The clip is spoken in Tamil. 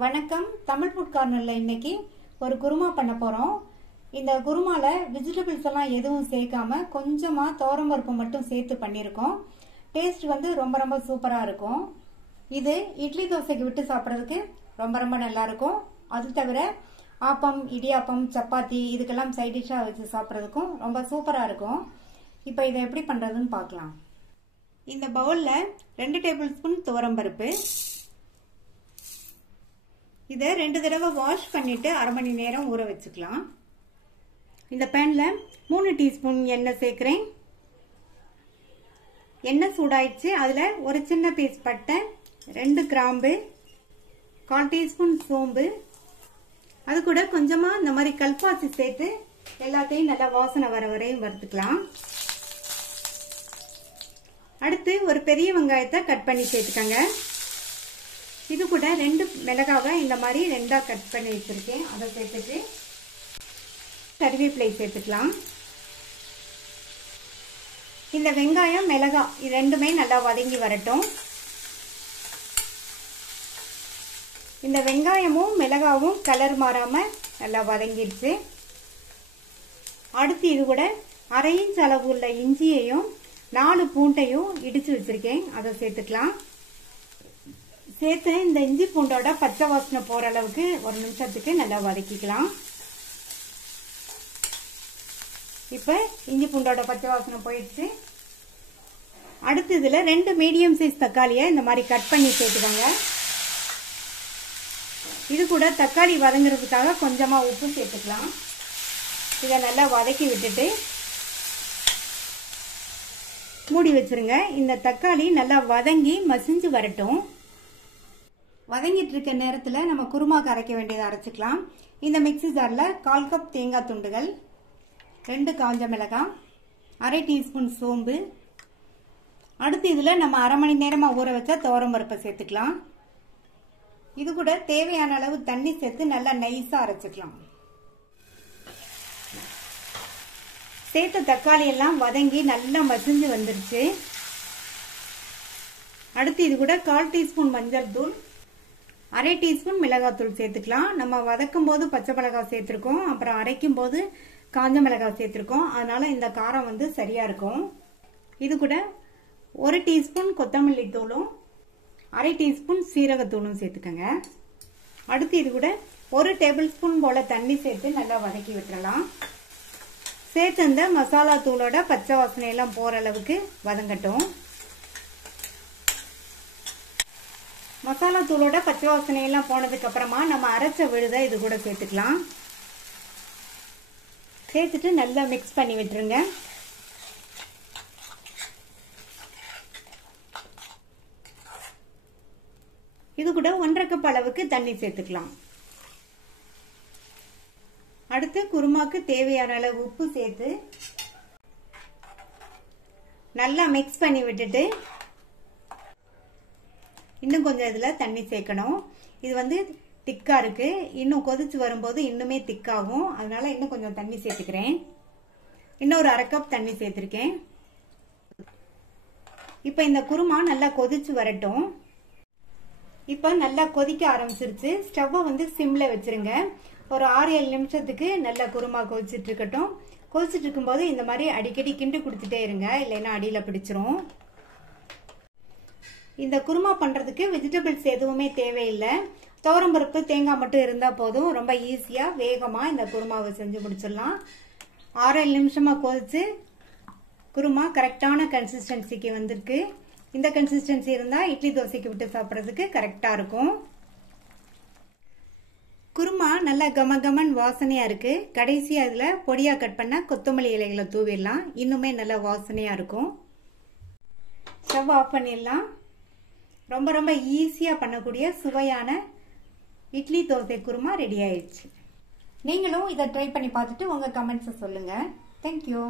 வணக்கம். தமிழ் ஃபுட் கார்னர்ல இன்னைக்கு ஒரு குருமா பண்ண போறோம். இந்த குருமால வெஜிடபிள்ஸ் எல்லாம் எதுவும் சேர்க்காம கொஞ்சமா துவரம் பருப்பு மட்டும் சேர்த்து பண்ணிருக்கோம். டேஸ்ட் வந்து ரொம்ப சூப்பரா இருக்கும். இது இட்லி தோசைக்கு விட்டு சாப்பிட்றதுக்கு ரொம்ப நல்லா இருக்கும். அது தவிர ஆப்பம், இடியாப்பம், சப்பாத்தி இதுக்கெல்லாம் சைட் டிஷ்ஷா வச்சு சாப்பிட்றதுக்கும் ரொம்ப சூப்பரா இருக்கும். இப்போ இதை எப்படி பண்றதுன்னு பார்க்கலாம். இந்த பவுல்ல 2 டேபிள் ஸ்பூன் துவரம் பருப்பு, இதை 2 தடவை வாஷ் பண்ணிட்டு அரை மணி நேரம் ஊற வச்சுக்கலாம். இந்த பேன்ல 3 டீஸ்பூன் எண்ணெய் சேர்க்கிறேன். எண்ணெய் சூடாயிடுச்சு. அதுல ஒரு சின்ன பீஸ் பட்டை, 2 கிராம்பு, 1/4 டீஸ்பூன் சோம்பு, அது கூட கொஞ்சமா இந்த மாதிரி கல்பாசி சேர்த்து எல்லாத்தையும் நல்லா வாசனை வர வரையும் வறுத்துக்கலாம். அடுத்து ஒரு பெரிய வெங்காயத்தை கட் பண்ணி சேர்த்துக்கங்க. இது கூட 2 மிளகாவை இந்த மாதிரி 2ஆ கட் பண்ணி வச்சிருக்கேன். அதை சேர்த்துட்டு கறிவேப்பிலை சேர்த்துக்கலாம். இந்த வெங்காயம், மிளகாய் இது ரெண்டுமே நல்லா வதங்கி வரட்டும். இந்த வெங்காயமும் மிளகாவும் கலர் மாறாம நல்லா வதங்கிடுச்சு. அடுத்து இது கூட 1/2 இன்ச் அளவு உள்ள இஞ்சியையும் 4 பூண்டையும் இடிச்சு வச்சிருக்கேன். அதை சேர்த்துக்கலாம். சேர்த்து இந்த இஞ்சி பூண்டோட பச்சை வாசனை போற அளவுக்கு 1 நிமிஷத்துக்கு நல்லா வதக்கிக்கலாம். இப்ப இஞ்சி பூண்டோட பச்சை வாசனை போயிடுச்சு. அடுத்து இதுல 2 மீடியம் சைஸ் தக்காளியை இந்த மாதிரி கட் பண்ணி சேர்த்துக்கோங்க. இது கூட தக்காளி வதங்குறதுக்காக கொஞ்சமா உப்பு சேர்த்துக்கலாம். இதை நல்லா வதக்கி விட்டுட்டு மூடி வச்சிருங்க. இந்த தக்காளி நல்லா வதங்கி மசிஞ்சு வரட்டும். வதங்கிட்டு இருக்க நேரத்துல நம்ம குருமாக்கு அரைக்க வேண்டியதை அரைச்சுக்கலாம். இந்த மிக்ஸி ஜார்ல 1/4 கப் தேங்காய் துண்டுகள், 2 காஞ்ச மிளகாய், 1/2 டீஸ்பூன் சோம்பு, அடுத்து இதுல நம்ம அரை மணி நேரமா ஊற வச்ச துவரம் பருப்பை சேர்த்துக்கலாம். இது கூட தேவையான அளவு தண்ணி சேர்த்து நல்லா நைஸா அரைச்சுக்கலாம். சேர்த்த தக்காளி எல்லாம் வதங்கி நல்லா மசிஞ்சு வந்துருச்சு. அடுத்து இது கூட 1/4 டீஸ்பூன் மஞ்சள் தூள், 1/2 டீஸ்பூன் மிளகாய் தூள் சேர்த்துக்கலாம். நம்ம வதக்கும் போது பச்சை மிளகாய் சேர்த்திருக்கோம், அப்புறம் அரைக்கும் போது காஞ்ச மிளகாய் சேர்த்திருக்கோம். அதனால இந்த காரம் வந்து சரியா இருக்கும். இது கூட 1 டீஸ்பூன் கொத்தமல்லி தூளும் 1/2 டீஸ்பூன் சீரகத்தூளும் சேர்த்துக்கங்க. அடுத்து இது கூட 1 டேபிள் ஸ்பூன் போல தண்ணி சேர்த்து நல்லா வதக்கி விட்டுறலாம். சேர்த்து இந்த மசாலா தூளோட பச்சை வாசனை எல்லாம் போற அளவுக்கு வதங்கட்டும். மசாலா தூளோட பச்சை வாசனை எல்லாம் போனதுக்கு அப்புறமா நம்ம அரைச்ச விழுதை இது கூட சேர்த்துக்கலாம். சேர்த்துட்டு நல்லா மிக்ஸ் பண்ணி விட்டுருங்க. இது கூட 1/2 கப் அளவுக்கு தண்ணி சேர்த்துக்கலாம். அடுத்து குருமாக்கு தேவையான அளவு உப்பு சேர்த்து நல்லா மிக்ஸ் பண்ணி விட்டுட்டு இன்னும் கொஞ்சம் இதுல தண்ணி சேர்க்கணும். இது வந்து திக்கா இருக்கு. இன்னும் கொதிச்சு வரும்போது இன்னுமே திக்காகும். அதனால இன்னும் கொஞ்சம் தண்ணி சேர்த்துக்கிறேன். இன்னொரு 1/2 கப் தண்ணி சேர்த்திருக்கேன். இப்ப இந்த குருமா நல்லா கொதிச்சு வரட்டும். இப்ப நல்லா கொதிக்க ஆரம்பிச்சிருச்சு. ஸ்டவ்வை வந்து சிம்ல வச்சிருங்க. ஒரு 6-7 நிமிஷத்துக்கு நல்லா குருமா கொதிச்சுட்டு இருக்கட்டும். கொதிச்சுட்டு இருக்கும்போது இந்த மாதிரி அடிக்கடி கிண்டி கொடுத்துட்டே இருங்க, இல்லைன்னா அடியில பிடிச்சிரும். இந்த குருமா பண்றதுக்கு வெஜிடபிள்ஸ் எதுவுமே தேவையில்லை. துவரம் பருப்பு, தேங்காய் மட்டும் இருந்தா போதும். ரொம்ப ஈஸியா வேகமா இந்த குருமாவை செஞ்சு முடிச்சிடலாம். 6-7 நிமிஷமா கொதிச்சு குருமா கரெக்டான கன்சிஸ்டன்சிக்கு வந்திருக்கு. இந்த கன்சிஸ்டன்சி இருந்தா இட்லி தோசைக்கு விட்டு சாப்பிட்றதுக்கு கரெக்டா இருக்கும். குருமா நல்லா கமகமன் வாசனையா இருக்கு. கடைசியா இதுல பொடியா கட் பண்ண கொத்தமல்லி இலைகளை தூவிடலாம். இன்னுமே நல்லா வாசனையா இருக்கும். ஸ்டவ் ஆஃப் பண்ணிடலாம். ரொம்ப ஈஸியா பண்ணக்கூடிய சுவையான இட்லி தோசை குருமா ரெடி ஆயிடுச்சு. நீங்களும் இதை ட்ரை பண்ணி பார்த்துட்டு உங்க கமெண்ட்ஸ் சொல்லுங்க. தேங்க்யூ.